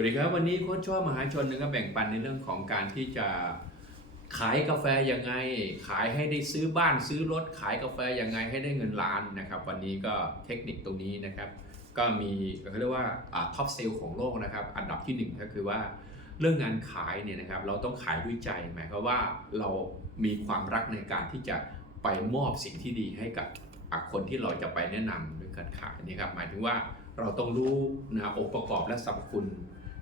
วัสดีครับวันนี้โค้ชช่อมหาชนนะครับแบ่งปันในเรื่องของการที่จะขายกาแฟยังไง ขายให้ได้ซื้อบ้านซื้อรถ ขายกาแฟยังไงให้ได้เงินล้านนะครับ วันนี้ก็เทคนิคตรงนี้นะครับ ก็มีเขาเรียกว่าท็อปเซลของโลกนะครับ อันดับที่หนึ่งก็คือว่า เรื่องงานขายเนี่ยนะครับ เราต้องขายด้วยใจหมายความว่าเรามีความรักในการที่จะไปมอบสิ่งที่ดีให้กับคนที่เราจะไปแนะนำด้วยการขายนี่ครับหมายถึงว่าเราต้องรู้นะองค์ประกอบและสรรพคุณ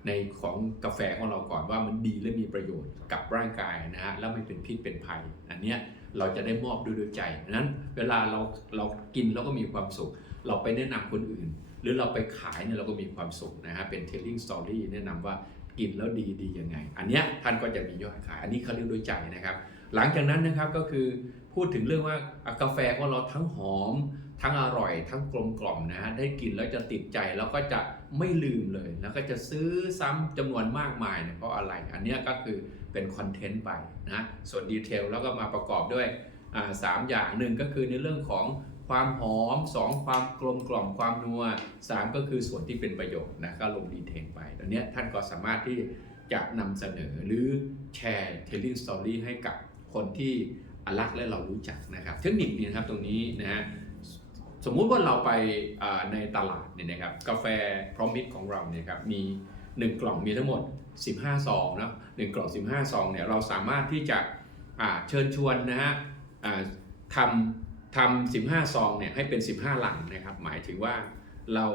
ในของกาแฟของเราก่อนว่ามันดีและมีประโยชน์กับร่างกายนะฮะแล้วไม่เป็นพิษเป็นภัย อันเนี้ยเราจะได้มอบด้วยด้วยใจนั้นเวลาเราเรากินเราก็มีความสุข เราไปแนะนำคนอื่น หรือเราไปขายเนี่ยเราก็มีความสุขนะฮะเป็น telling story แนะนำว่ากินแล้วดีดียังไง อันเนี้ยท่านก็จะมียอดขาย อันนี้เขาเรียกด้วยใจนะครับ หลังจากนั้นนะครับก็คือพูดถึงเรื่องว่ากาแฟของเราทั้งหอม ทั้งอร่อยทั้งกลมกล่อมนะฮะได้กินแล้วจะติดใจแล้วก็จะไม่ลืมเลย แล้วก็จะซื้อซ้ำจำนวนมากมายเนี่ยเพราะอะไร อันเนี้ยก็คือเป็นคอนเทนต์ไปนะส่วนดีเทลแล้วก็มาประกอบด้วยสามอย่างหนึ่งก็คือในเรื่องของความหอม 2 ความกลมกล่อมความนัว 3 ก็คือส่วนที่เป็นประโยชน์นะก็ลงดีเทลไปตอนนี้ท่านก็สามารถที่จะนำเสนอหรือแชร์ telling story ให้กับคนที่รักและเรารู้จักนะครับ เทคนิคนี้นะครับตรงนี้นะฮะ สมมุติว่าเราไปในตลาดเนี่ยนะครับกาแฟพร้อมมิตรของเราเนี่ยครับมี 1 กล่องมีทั้งหมด 15ซองนะหนึ่งกล่อง15ซองเนี่ยเราสามารถที่จะเชิญชวนนะฮะอ่าทำทำ15ซองเนี่ยให้เป็น 15 หลังนะครับ หมายถึงว่าเรา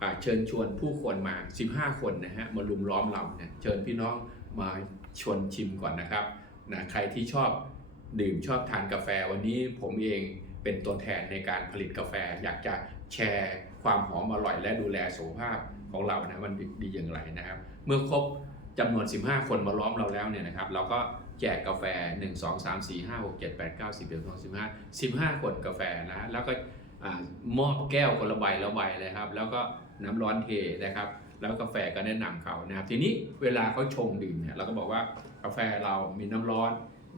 อ่าเชิญชวนผู้คนมา 15 คนนะฮะมารุมล้อมเราเนี่ยเชิญพี่น้องมาชวนชิมก่อนนะครับนะใครที่ชอบดื่มชอบทานกาแฟวันนี้ผมเอง เป็นตัวแทนในการผลิตกาแฟ อยากจะแชร์ความหอมอร่อย และดูแลสุขภาพของเรานะมันดีอย่างไรนะครับ เมื่อครบจำนวน 15 คนมาล้อมเราแล้วเนี่ยนะครับ เราก็แจกกาแฟ 1 2 3 4 5 6 7 8 9 10 11 12 15 15ขวดกาแฟนะแล้วก็มอบแก้วคนละใบละใบเลยครับ แล้วก็น้ำร้อนเทนะครับ แล้วกาแฟก็แนะนำเขานะครับ ทีนี้เวลาเขาชงดื่มเนี่ยเราก็บอกว่ากาแฟเรามีน้ำร้อน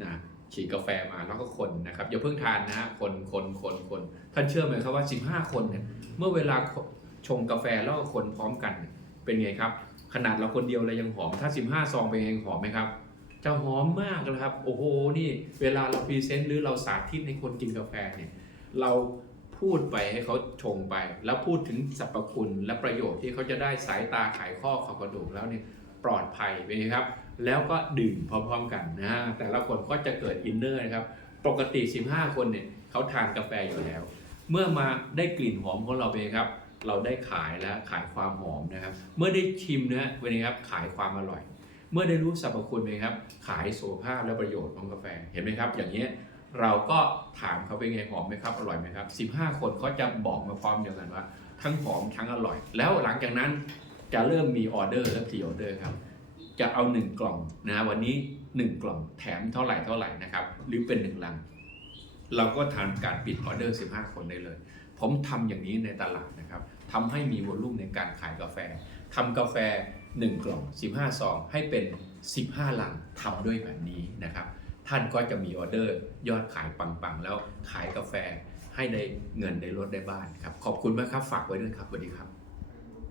นะ ฉีกกาแฟมาแล้วก็คนนะครับอย่าเพิ่งทานนะคนคนคนคนท่านเชื่อไหมครับว่า 15 คนเนี่ยเมื่อเวลาชงกาแฟแล้วก็คนพร้อมกันเป็นไงครับ ขนาดเราคนเดียวเลยยังหอมถ้า 15 ซองเป็นไงหอมไหมครับจะหอมมากเลยครับ โอ้โหนี่เวลาเราพรีเซนต์หรือเราสาธิตให้คนกินกาแฟเนี่ยเราพูดไปให้เขาชงไป แล้วพูดถึงสรรพคุณและประโยชน์ที่เขาจะได้สายตาขายข้อขากระดูกแล้วเนี่ยปลอดภัยเป็นไงครับ แล้วก็ดื่มพร้อม ๆ กันนะแต่ละคนก็จะเกิดอินเนอร์นะครับ ปกติ 15 คนเนี่ยเขาทานกาแฟอยู่แล้ว เมื่อมาได้กลิ่นหอมของเราเองครับ เราได้ขายแล้วขายความหอมนะครับ เมื่อได้ชิมนะวันนี้ครับขายความอร่อย เมื่อได้รู้สรรพคุณไหมครับ ขายสุขภาพและประโยชน์ของกาแฟเห็นไหมครับ อย่างนี้ยเราก็ถามเขาเป็นไงหอมไหมครับอร่อยไหมครับ 15 คนเขาจะบอกมาพร้อมเดียวกันว่า ทั้งหอมทั้งอร่อย แล้วหลังจากนั้นจะเริ่มมีออเดอร์และพรีออเดอร์ครับ จะเอา 1 กล่องนะวันนี้ 1 กล่องแถมเท่าไหร่เท่าไหร่นะครับ หรือเป็น 1 ลัง เราก็ทำการปิดออเดอร์ 15 คนได้เลย ผมทำอย่างนี้ในตลาดนะครับทำให้มีวอลุ่มในการขายกาแฟทำกาแฟ 1 กล่อง 15 ซอง ให้เป็น 15 ลังทำด้วยแบบนี้นะครับ ท่านก็จะมีออเดอร์ยอดขายปังๆ แล้วขายกาแฟให้ได้เงินได้ลดได้บ้านครับ ขอบคุณมากครับ ฝากไว้ด้วยครับสวัสดีครับ